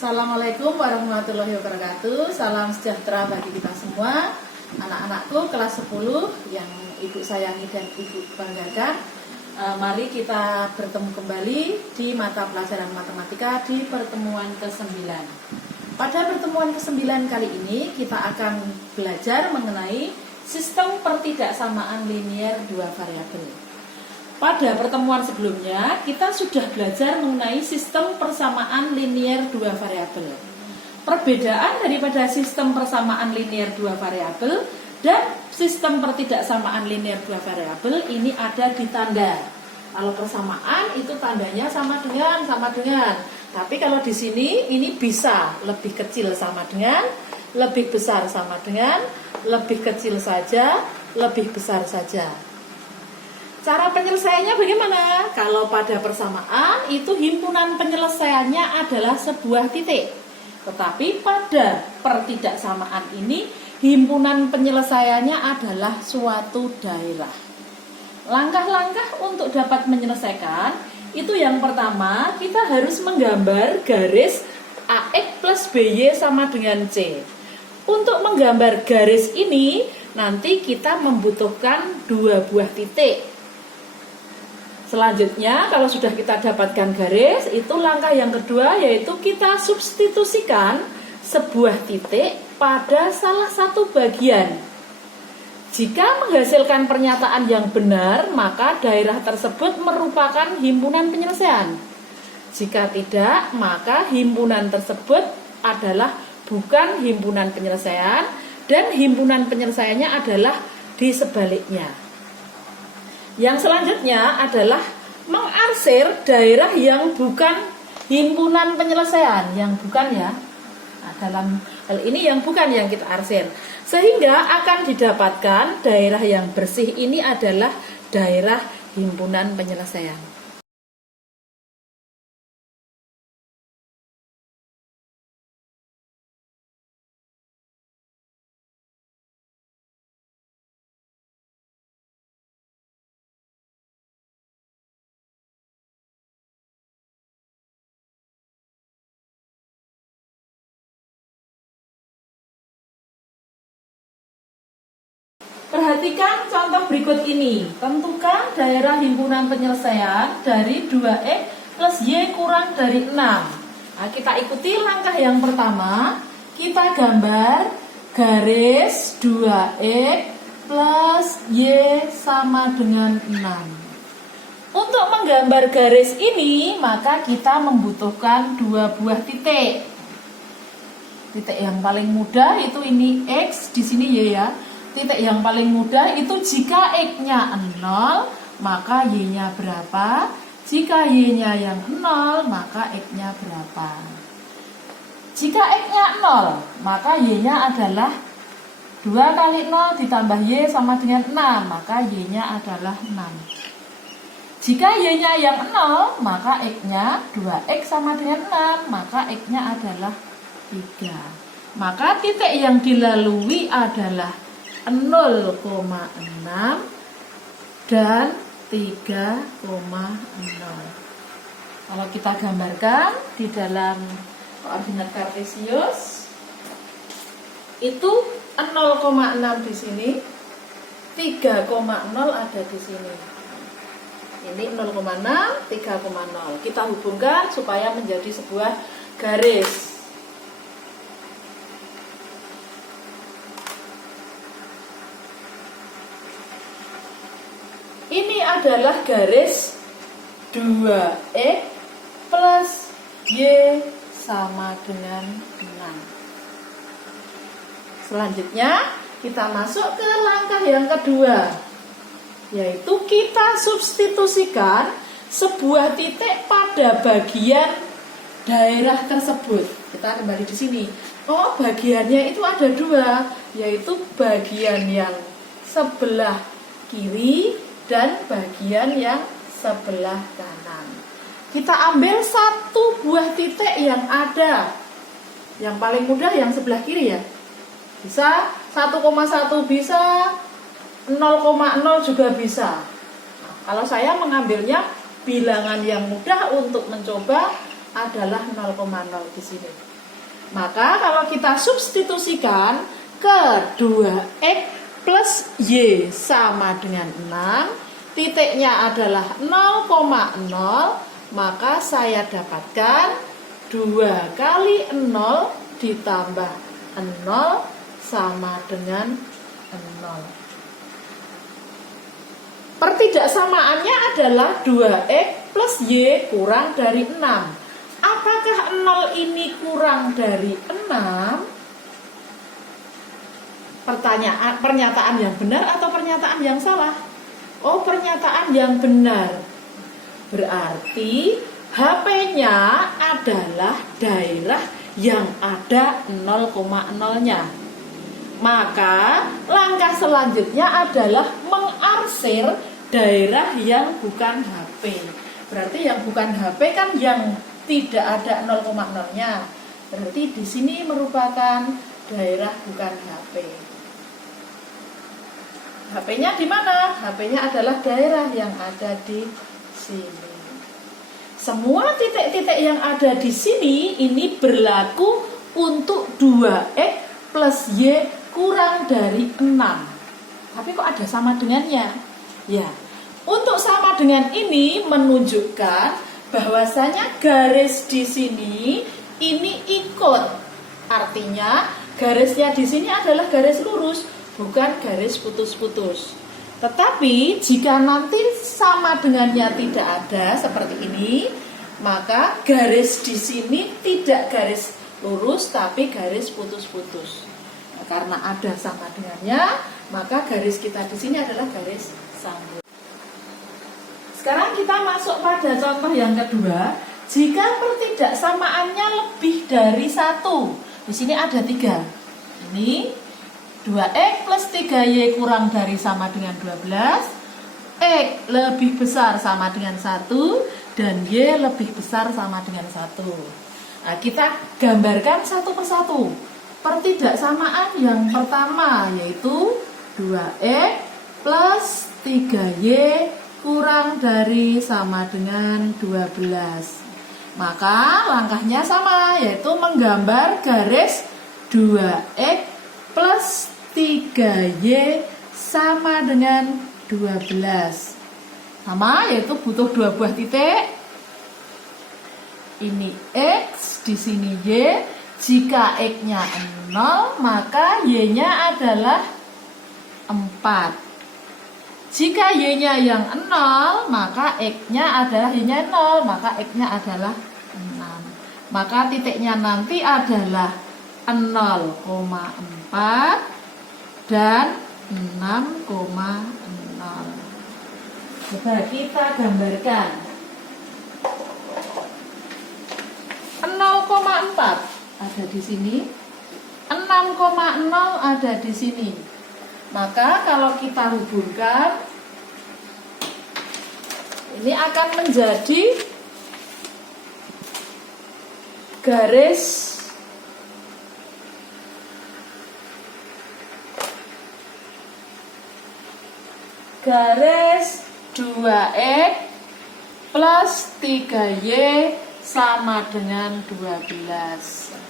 Assalamualaikum warahmatullahi wabarakatuh. Salam sejahtera bagi kita semua. Anak-anakku kelas 10 yang ibu sayangi dan ibu banggakan, mari kita bertemu kembali di mata pelajaran matematika di pertemuan ke-9. Pada pertemuan ke-9 kali ini kita akan belajar mengenai sistem pertidaksamaan linier dua variabel. Pada pertemuan sebelumnya, kita sudah belajar mengenai sistem persamaan linier dua variabel. Perbedaan daripada sistem persamaan linier dua variabel dan sistem pertidaksamaan linier dua variabel ini ada di tanda. Kalau persamaan itu tandanya sama dengan. Tapi kalau di sini ini bisa lebih kecil sama dengan, lebih besar sama dengan, lebih kecil saja, lebih besar saja. Cara penyelesaiannya bagaimana? Kalau pada persamaan itu himpunan penyelesaiannya adalah sebuah titik. Tetapi pada pertidaksamaan ini himpunan penyelesaiannya adalah suatu daerah. Langkah-langkah untuk dapat menyelesaikan itu yang pertama kita harus menggambar garis AX plus BY sama dengan C. Untuk menggambar garis ini nanti kita membutuhkan dua buah titik. Selanjutnya, kalau sudah kita dapatkan garis, itu langkah yang kedua yaitu kita substitusikan sebuah titik pada salah satu bagian. Jika menghasilkan pernyataan yang benar, maka daerah tersebut merupakan himpunan penyelesaian. Jika tidak, maka himpunan tersebut adalah bukan himpunan penyelesaian dan himpunan penyelesaiannya adalah di sebaliknya. Yang selanjutnya adalah mengarsir daerah yang bukan himpunan penyelesaian, yang bukan ya. Nah, dalam hal ini yang bukan yang kita arsir. Sehingga akan didapatkan daerah yang bersih ini adalah daerah himpunan penyelesaian. Perhatikan contoh berikut ini. Tentukan daerah himpunan penyelesaian dari 2X plus Y kurang dari 6. Nah, kita ikuti langkah yang pertama. Kita gambar garis 2X plus Y sama dengan 6. Untuk menggambar garis ini, maka kita membutuhkan dua buah titik. Titik yang paling mudah itu ini X, di sini Y ya. Titik yang paling mudah itu jika X-nya 0, maka Y-nya berapa? Jika Y-nya yang 0, maka X-nya berapa? Jika X-nya 0, maka Y-nya adalah 2 kali 0 ditambah Y sama dengan 6, maka Y-nya adalah 6. Jika Y-nya yang 0, maka X-nya 2X sama dengan 6, maka X-nya adalah 3. Maka titik yang dilalui adalah 0,6 dan 3,0. Kalau kita gambarkan di dalam koordinat kartesius itu 0,6 di sini, 3,0 ada di sini. Ini 0,6, 3,0. Kita hubungkan supaya menjadi sebuah garis. Ini adalah garis 2X plus Y sama dengan 6. Selanjutnya kita masuk ke langkah yang kedua, yaitu kita substitusikan sebuah titik pada bagian daerah tersebut. Kita kembali di sini. Oh, bagiannya itu ada dua, yaitu bagian yang sebelah kiri dan bagian yang sebelah kanan. Kita ambil satu buah titik yang ada. Yang paling mudah yang sebelah kiri ya. Bisa 1,1 bisa, 0,0 juga bisa. Nah, kalau saya mengambilnya bilangan yang mudah untuk mencoba adalah 0,0 di sini. Maka kalau kita substitusikan ke 2x plus y sama dengan 6, titiknya adalah 0,0, maka saya dapatkan 2 kali 0 ditambah 0 sama dengan 0. Pertidaksamaannya adalah 2x plus y kurang dari 6. Apakah 0 ini kurang dari 6? Pernyataan yang benar atau pernyataan yang salah? Oh, pernyataan yang benar. Berarti HP-nya adalah daerah yang ada 0,0-nya. Maka langkah selanjutnya adalah mengarsir daerah yang bukan HP. Berarti yang bukan HP kan yang tidak ada 0,0-nya. Berarti di sini merupakan daerah bukan HP. HP-nya di mana? HP-nya adalah daerah yang ada di sini. Semua titik-titik yang ada di sini ini berlaku untuk 2x plus y kurang dari 6. Tapi kok ada sama dengannya? Ya, untuk sama dengan ini menunjukkan bahwasanya garis di sini ini ikut. Artinya garisnya di sini adalah garis lurus, bukan garis putus-putus. Tetapi jika nanti sama dengannya tidak ada seperti ini, maka garis di sini tidak garis lurus tapi garis putus-putus. Nah, karena ada sama dengannya, maka garis kita di sini adalah garis sambung. Sekarang kita masuk pada contoh yang kedua. Jika pertidaksamaannya lebih dari 1, di sini ada 3. Ini 2x plus 3y kurang dari sama dengan 12, x lebih besar sama dengan 1, dan y lebih besar sama dengan 1. Nah, kita gambarkan satu persatu. Pertidaksamaan yang pertama yaitu 2x plus 3y kurang dari sama dengan 12. Maka langkahnya sama, yaitu menggambar garis 2x plus 3y sama dengan 12. Sama, yaitu butuh 2 buah titik. Ini x, di sini y. Jika x-nya 0, maka y-nya adalah 4. Jika y-nya yang 0, maka x-nya adalah y-nya 0, maka x-nya adalah 6. Maka titiknya nanti adalah 0,4 dan 6,0. Coba kita gambarkan. 0,4 ada di sini, 6,0 ada di sini. Maka kalau kita hubungkan, ini akan menjadi garis garis 2x plus 3y sama dengan 12.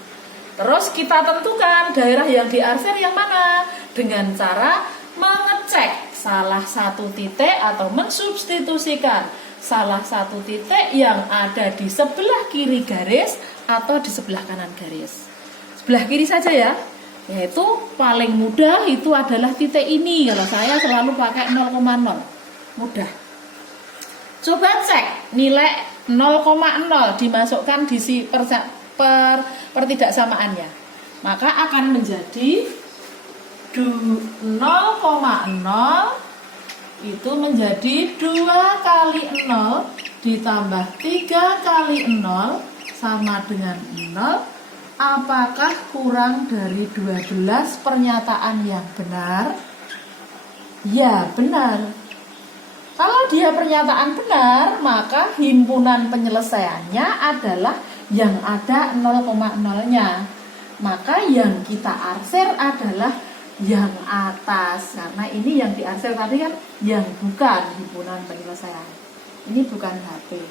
Terus kita tentukan daerah yang diarsir yang mana? Dengan cara mengecek salah satu titik atau mensubstitusikan salah satu titik yang ada di sebelah kiri garis atau di sebelah kanan garis. Sebelah kiri saja ya. Yaitu paling mudah itu adalah titik ini. Kalau saya selalu pakai 0,0. Mudah. Coba cek nilai 0,0 dimasukkan di pertidaksamaannya. Maka akan menjadi 0,0 itu menjadi 2 kali 0 ditambah 3 kali 0 sama dengan 0. Apakah kurang dari 12 pernyataan yang benar? Ya, benar. Kalau dia pernyataan benar, maka himpunan penyelesaiannya adalah yang ada 0,0-nya. Maka yang kita arsir adalah yang atas. Karena ini yang diarsir tadi kan yang bukan himpunan penyelesaian. Ini bukan HP.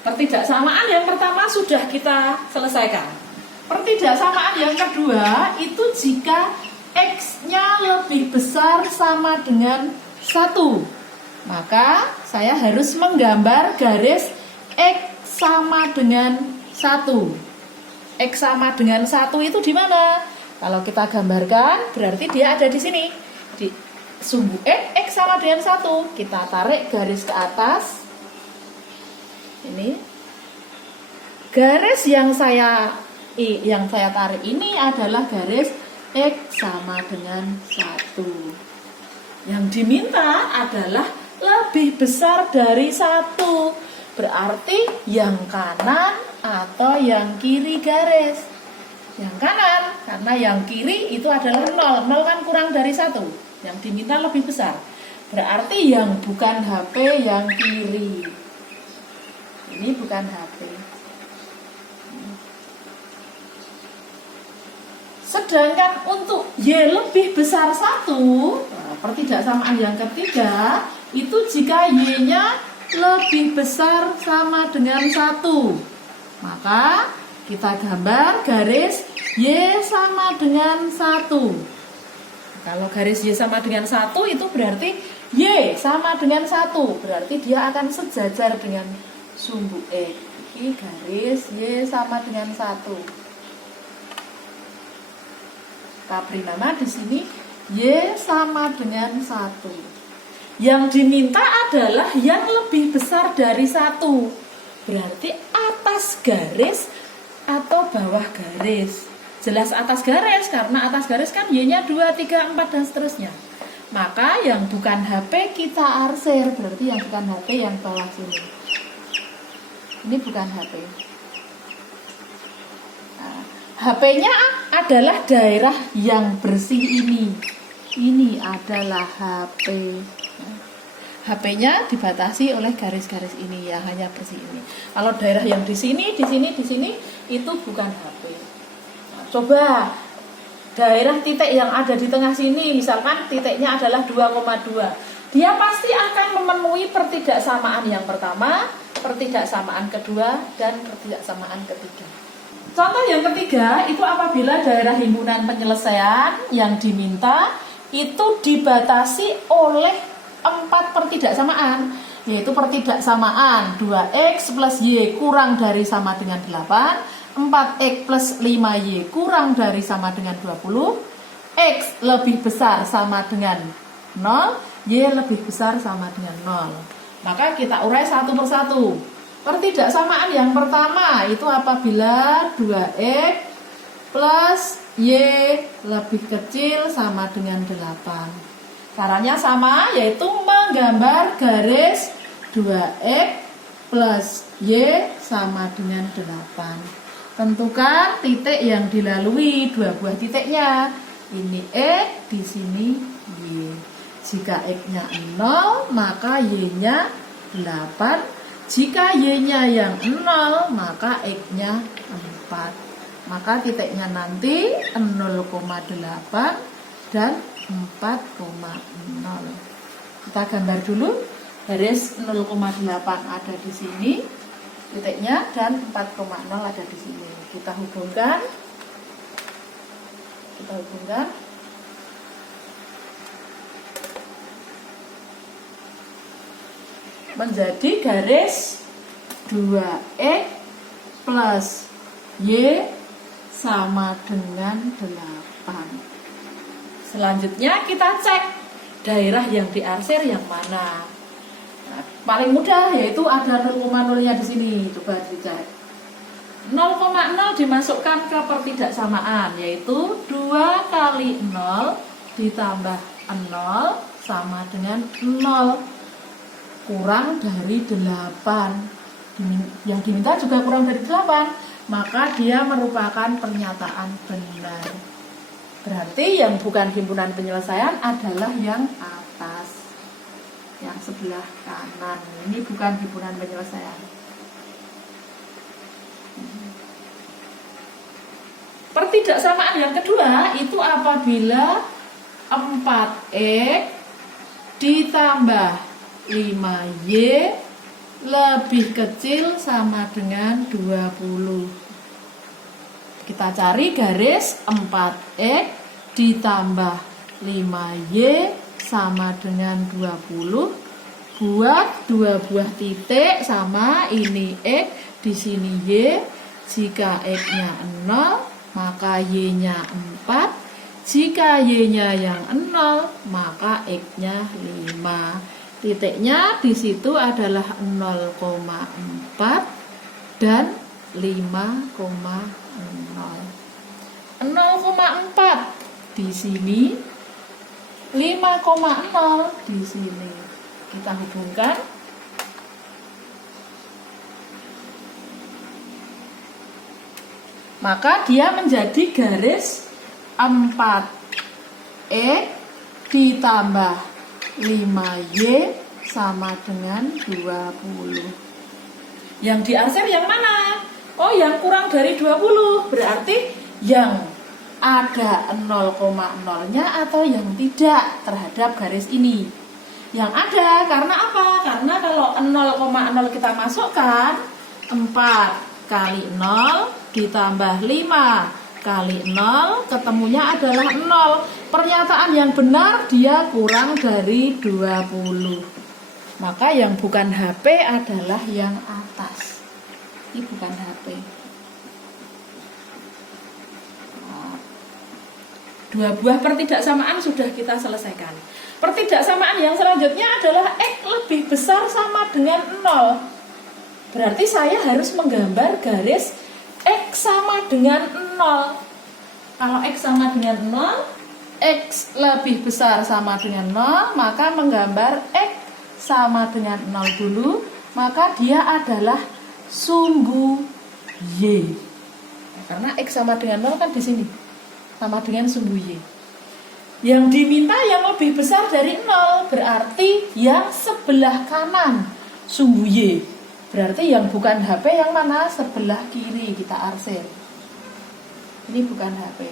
Pertidaksamaan yang pertama sudah kita selesaikan. Pertidaksamaan yang kedua itu jika X-nya lebih besar sama dengan 1. Maka saya harus menggambar garis X sama dengan 1. X sama dengan 1 itu di mana? Kalau kita gambarkan berarti dia ada di sini. Di sumbu X sama dengan 1. Kita tarik garis ke atas. Ini. Garis yang saya tarik ini adalah garis X sama dengan 1. Yang diminta adalah lebih besar dari 1. Berarti yang kanan atau yang kiri garis. Yang kanan, karena yang kiri itu adalah 0. 0 kan kurang dari 1. Yang diminta lebih besar. Berarti yang bukan HP yang kiri. Ini bukan HP. Sedangkan untuk Y lebih besar 1, pertidaksamaan yang ketiga, itu jika Y-nya lebih besar sama dengan 1. Maka kita gambar garis Y sama dengan 1. Kalau garis Y sama dengan 1 itu berarti Y sama dengan 1. Berarti dia akan sejajar dengan sumbu X. Ini garis Y sama dengan 1. Kita beri nama di sini Y sama dengan 1. Yang diminta adalah yang lebih besar dari 1. Berarti atas garis atau bawah garis. Jelas atas garis, karena atas garis kan Y-nya 2, 3, 4 dan seterusnya. Maka yang bukan HP kita arsir. Berarti yang bukan HP yang bawah sini. Ini bukan HP. HP-nya adalah daerah yang bersih ini. Ini adalah HP. HP-nya dibatasi oleh garis-garis ini ya, hanya bersih ini. Kalau daerah yang di sini itu bukan HP. Nah, coba daerah titik yang ada di tengah sini, misalkan titiknya adalah 2,2. Dia pasti akan memenuhi pertidaksamaan yang pertama, pertidaksamaan kedua, dan pertidaksamaan ketiga. Contoh yang ketiga itu apabila daerah himpunan penyelesaian yang diminta itu dibatasi oleh 4 pertidaksamaan, yaitu pertidaksamaan 2X plus Y kurang dari sama dengan 8, 4X plus 5Y kurang dari sama dengan 20, X lebih besar sama dengan 0, Y lebih besar sama dengan 0. Maka kita urai satu persatu. Pertidaksamaan yang pertama itu apabila 2X plus Y lebih kecil sama dengan 8. Caranya sama, yaitu menggambar garis 2X plus Y sama dengan 8. Tentukan titik yang dilalui, 2 buah titiknya. Ini X, di sini Y. Jika X-nya 0, maka Y-nya 8. Jika Y-nya yang 0, maka X-nya 4. Maka titiknya nanti 0,8 dan 4,0. Kita gambar dulu. Garis 0,8 ada di sini titiknya dan 4,0 ada di sini. Kita hubungkan. Menjadi garis 2X plus Y sama dengan 8. Selanjutnya kita cek daerah yang diarsir yang mana. Nah, paling mudah yaitu ada 0,0-nya di sini. Coba dicek. 0,0 dimasukkan ke pertidaksamaan, yaitu 2 kali 0 ditambah 0 sama dengan 0. Kurang dari 8. Yang diminta juga kurang dari 8. Maka dia merupakan pernyataan benar. Berarti yang bukan himpunan penyelesaian adalah yang atas, yang sebelah kanan. Ini bukan himpunan penyelesaian. Pertidaksamaan yang kedua itu apabila 4X ditambah 5Y lebih kecil sama dengan 20. Kita cari garis 4X ditambah 5Y sama dengan 20. Buat 2 buah titik sama ini X, di sini Y. Jika X-nya 0, maka Y-nya 4. Jika Y-nya yang 0, maka X-nya 5. Titiknya di situ adalah 0,4 dan 5,0. 0,4 di sini, 5,0 di sini. Kita hubungkan. Maka dia menjadi garis 4X ditambah 5Y sama dengan 20. Yang diarsir yang mana? Oh, yang kurang dari 20. Berarti yang ada 0,0-nya atau yang tidak terhadap garis ini. Yang ada, karena apa? Karena kalau 0,0 kita masukkan, 4 kali 0 ditambah 5 kali 0, ketemunya adalah 0. Pernyataan yang benar dia kurang dari 20. Maka yang bukan HP adalah yang atas. Ini bukan HP. Dua buah pertidaksamaan sudah kita selesaikan. Pertidaksamaan yang selanjutnya adalah X lebih besar sama dengan 0. Berarti saya harus menggambar garis X sama dengan 0. Kalau X sama dengan 0, X lebih besar sama dengan 0, maka menggambar X sama dengan 0 dulu, maka dia adalah sumbu Y. Karena X sama dengan 0 kan di sini, sama dengan sumbu Y. Yang diminta yang lebih besar dari 0, berarti yang sebelah kanan sumbu Y. Berarti yang bukan HP yang mana? Sebelah kiri kita arsir. Ini bukan HP.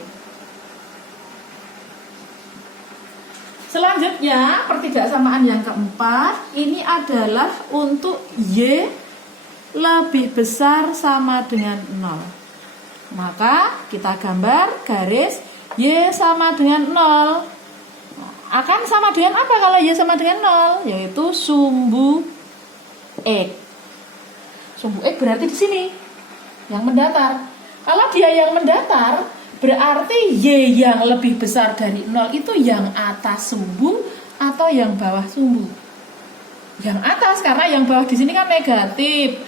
Selanjutnya, pertidaksamaan yang keempat, ini adalah untuk Y lebih besar sama dengan 0. Maka kita gambar garis Y sama dengan 0. Akan sama dengan apa kalau Y sama dengan 0? Yaitu sumbu X. Sumbu X berarti di sini yang mendatar. Kalau dia yang mendatar, berarti Y yang lebih besar dari 0 itu yang atas sumbu atau yang bawah sumbu? Yang atas, karena yang bawah di sini kan negatif,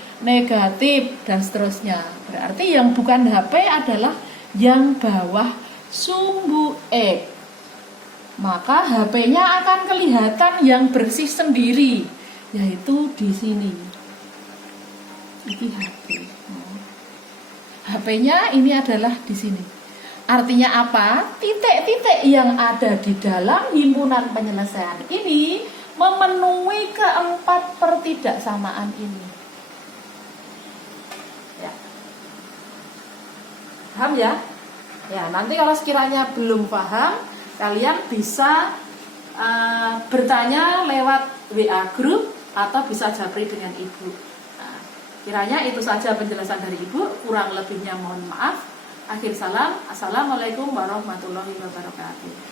dan seterusnya. Berarti yang bukan HP adalah yang bawah sumbu X. Maka HP-nya akan kelihatan yang bersih sendiri, yaitu di sini. Ini HP. HP-nya ini adalah di sini. Artinya apa? Titik-titik yang ada di dalam himpunan penyelesaian ini memenuhi keempat pertidaksamaan ini. Ya. Paham ya? Ya, nanti kalau sekiranya belum paham, kalian bisa bertanya lewat WA grup atau bisa japri dengan ibu. Kiranya itu saja penjelasan dari Ibu, kurang lebihnya mohon maaf. Akhir salam, assalamualaikum warahmatullahi wabarakatuh.